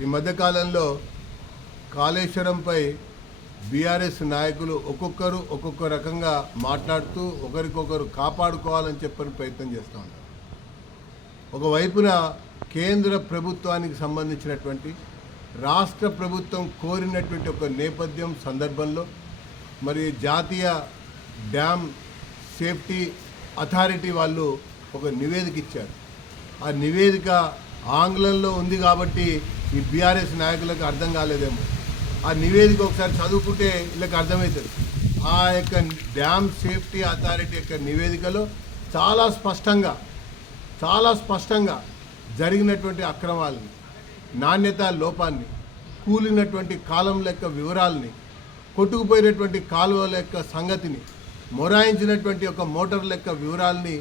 ఈ మధ్యకాలంలో కాళేశ్వరంపై బీఆర్ఎస్ నాయకులు ఒక్కొక్కరు ఒక్కొక్క రకంగా మాట్లాడుతూ ఒకరికొకరు కాపాడుకోవాలని చెప్పని ప్రయత్నం చేస్తూ ఉన్నారు. ఒకవైపున కేంద్ర ప్రభుత్వానికి సంబంధించినటువంటి రాష్ట్ర ప్రభుత్వం కోరినటువంటి ఒక నేపథ్యం సందర్భంలో మరి జాతీయ డ్యామ్ సేఫ్టీ అథారిటీ వాళ్ళు ఒక నివేదిక ఇచ్చారు. ఆ నివేదిక ఆంగ్లంలో ఉంది కాబట్టి ఈ బీఆర్ఎస్ నాయకులకు అర్థం కాలేదేమో. ఆ నివేదిక ఒకసారి చదువుకుంటే వీళ్ళకి అర్థమవుతుంది. ఆ యొక్క డ్యామ్ సేఫ్టీ అథారిటీ యొక్క నివేదికలో చాలా స్పష్టంగా జరిగినటువంటి అక్రమాలని, నాణ్యత లోపాన్ని, కూలినటువంటి కాలం లెక్క వివరాలని, కొట్టుకుపోయినటువంటి కాలువల యొక్క సంగతిని, మొరాయించినటువంటి ఒక మోటార్ లెక్క వివరాలని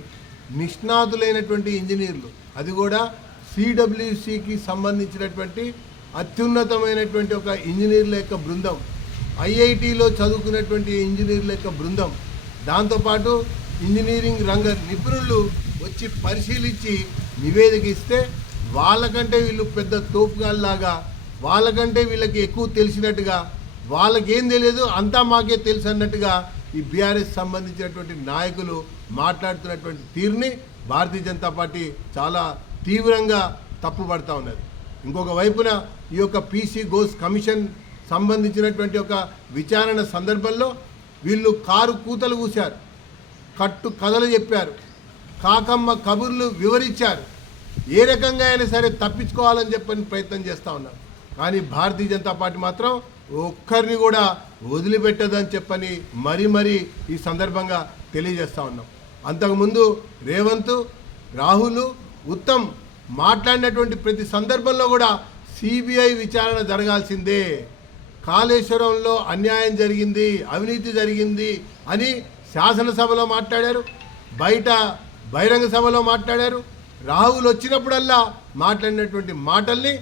నిష్ణాతులైనటువంటి ఇంజనీర్లు, అది కూడా సిడబ్ల్యూసికి సంబంధించినటువంటి అత్యున్నతమైనటువంటి ఒక ఇంజనీర్ల యొక్క బృందం, ఐఐటిలో చదువుకున్నటువంటి ఇంజనీర్ల యొక్క బృందం, దాంతోపాటు ఇంజనీరింగ్ రంగ నిపుణులు వచ్చి పరిశీలించి నివేదిక ఇస్తే వాళ్ళకంటే వీళ్ళు పెద్ద తోపుగాల్లాగా, వాళ్ళకంటే వీళ్ళకి ఎక్కువ తెలిసినట్టుగా, వాళ్ళకేం తెలియదు అంతా మాకే తెలుసు అన్నట్టుగా ఈ బీఆర్ఎస్ సంబంధించినటువంటి నాయకులు మాట్లాడుతున్నటువంటి తీరుని భారతీయ జనతా పార్టీ చాలా తీవ్రంగా తప్పుపడతా ఉన్నది. ఇంకొక వైపున ఈ యొక్క పీసీ ఘోష్ కమిషన్ సంబంధించినటువంటి ఒక విచారణ సందర్భంలో వీళ్ళు కారు కూతలు కూశారు, కట్టు కథలు చెప్పారు, కాకమ్మ కబుర్లు వివరించారు. ఏ రకంగా అయినా సరే తప్పించుకోవాలని చెప్పని ప్రయత్నం చేస్తూ ఉన్నారు. కానీ భారతీయ జనతా పార్టీ మాత్రం ఒక్కరిని కూడా వదిలిపెట్టదని చెప్పని మరీ ఈ సందర్భంగా తెలియజేస్తూ ఉన్నాం. అంతకుముందు రేవంత్, రాహుల్, ఉత్తమ్ మాట్లాడినటువంటి ప్రతి సందర్భంలో కూడా సిబిఐ విచారణ జరగాల్సిందే, కాళేశ్వరంలో అన్యాయం జరిగింది, అవినీతి జరిగింది అని శాసనసభలో మాట్లాడారు, బయట బహిరంగ సభలో మాట్లాడారు. రాహుల్ వచ్చినప్పుడల్లా మాట్లాడినటువంటి మాటల్ని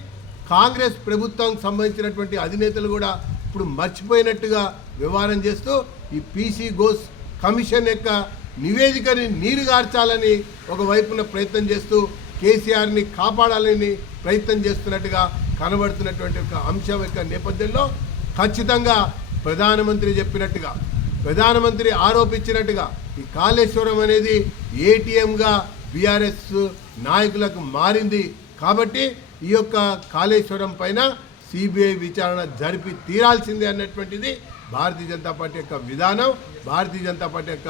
కాంగ్రెస్ ప్రభుత్వానికి సంబంధించినటువంటి అధినేతలు కూడా ఇప్పుడు మర్చిపోయినట్టుగా వ్యవహారం చేస్తూ ఈ పీసీ ఘోష్ కమిషన్ యొక్క నివేదికని నీరుగార్చాలని ఒకవైపున ప్రయత్నం చేస్తూ కేసీఆర్ని కాపాడాలని ప్రయత్నం చేస్తున్నట్టుగా కనబడుతున్నటువంటి ఒక అంశం యొక్క నేపథ్యంలో ఖచ్చితంగా ప్రధానమంత్రి చెప్పినట్టుగా, ప్రధానమంత్రి ఆరోపించినట్టుగా ఈ కాళేశ్వరం అనేది ఏటీఎంగా బీఆర్ఎస్ నాయకులకు మారింది. కాబట్టి ఈ యొక్క కాళేశ్వరం పైన సిబిఐ విచారణ జరిపి తీరాల్సిందే అన్నటువంటిది భారతీయ జనతా పార్టీ యొక్క విధానం, భారతీయ జనతా పార్టీ యొక్క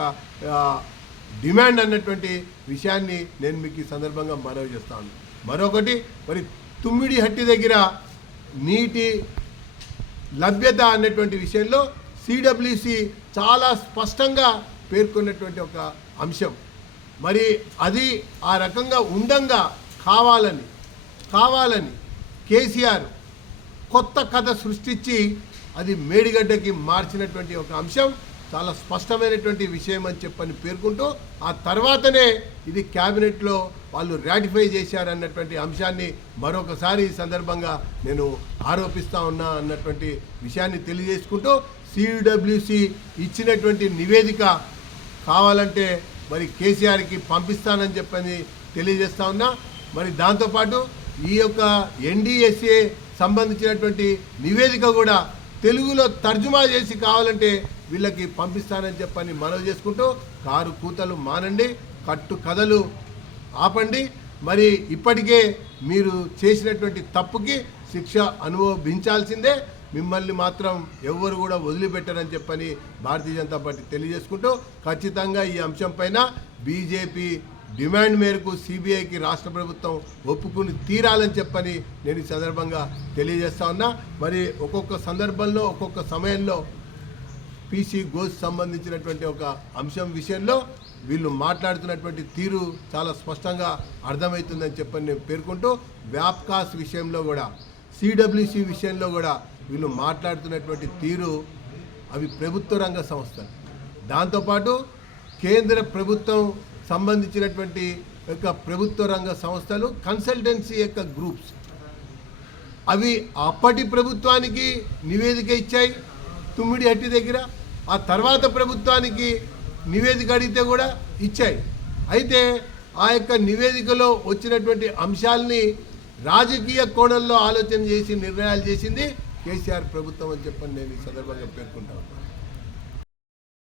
డిమాండ్ అన్నటువంటి విషయాన్ని నేను మీకు ఈ సందర్భంగా మనవి చేస్తాను. మరొకటి, మరి తుమ్మిడిహట్టి దగ్గర నీటి లభ్యత అన్నటువంటి విషయంలో సిడబ్ల్యూసి చాలా స్పష్టంగా పేర్కొన్నటువంటి ఒక అంశం. మరి అది ఆ రకంగా ఉండంగా కావాలని కేసీఆర్ కొత్త కథ సృష్టించి అది మేడిగడ్డకి మార్చినటువంటి ఒక అంశం చాలా స్పష్టమైనటువంటి విషయం అని చెప్పని పేర్కొంటూ ఆ తర్వాతనే ఇది క్యాబినెట్లో వాళ్ళు రాటిఫై చేశారన్నటువంటి అంశాన్ని మరొకసారి ఈ సందర్భంగా నేను ఆరోపిస్తూ ఉన్నా అన్నటువంటి విషయాన్ని తెలియజేసుకుంటూ సిడబ్ల్యూసి ఇచ్చినటువంటి నివేదిక కావాలంటే మరి కేసీఆర్కి పంపిస్తానని చెప్పని తెలియజేస్తా ఉన్నా. మరి దాంతోపాటు ఈ యొక్క ఎన్డీఎస్ఏ సంబంధించినటువంటి నివేదిక కూడా తెలుగులో తర్జుమా చేసి కావాలంటే వీళ్ళకి పంపిస్తానని చెప్పని మనవి చేసుకుంటూ కారు కూతలు మానండి, కట్టు కథలు ఆపండి. మరి ఇప్పటికే మీరు చేసినటువంటి తప్పుకి శిక్ష అనుభవించాల్సిందే, మిమ్మల్ని మాత్రం ఎవ్వరు కూడా వదిలిపెట్టరని చెప్పని భారతీయ జనతా పార్టీ తెలియజేసుకుంటూ ఖచ్చితంగా ఈ అంశం పైన బీజేపీ డిమాండ్ మేరకు సిబిఐకి రాష్ట్ర ప్రభుత్వం ఒప్పుకుని తీరాలని చెప్పని నేను ఈ సందర్భంగా తెలియజేస్తా ఉన్నా. మరి ఒక్కొక్క సందర్భంలో ఒక్కొక్క సమయంలో పీసీ ఘోష్ సంబంధించినటువంటి ఒక అంశం విషయంలో వీళ్ళు మాట్లాడుతున్నటువంటి తీరు చాలా స్పష్టంగా అర్థమవుతుందని చెప్పని నేను పేర్కొంటూ వ్యాప్కాస్ విషయంలో కూడా, సిడబ్ల్యూసి విషయంలో కూడా వీళ్ళు మాట్లాడుతున్నటువంటి తీరు అవి ప్రభుత్వ రంగ సంస్థలు, దాంతోపాటు కేంద్ర ప్రభుత్వం సంబంధించినటువంటి యొక్క ప్రభుత్వ రంగ సంస్థలు, కన్సల్టెన్సీ యొక్క గ్రూప్స్, అవి అప్పటి ప్రభుత్వానికి నివేదిక ఇచ్చాయి తుమ్మిడిహట్టి దగ్గర, ఆ తర్వాత ప్రభుత్వానికి నివేదిక అడిగితే కూడా ఇచ్చాయి. అయితే ఆ యొక్క నివేదికలో వచ్చినటువంటి అంశాలని రాజకీయ కోణంలో ఆలోచన చేసి నిర్ణయాలు చేసింది కేసీఆర్ ప్రభుత్వం అని చెప్పని నేను ఈ సందర్భంగా పేర్కొంటా ఉన్నాను.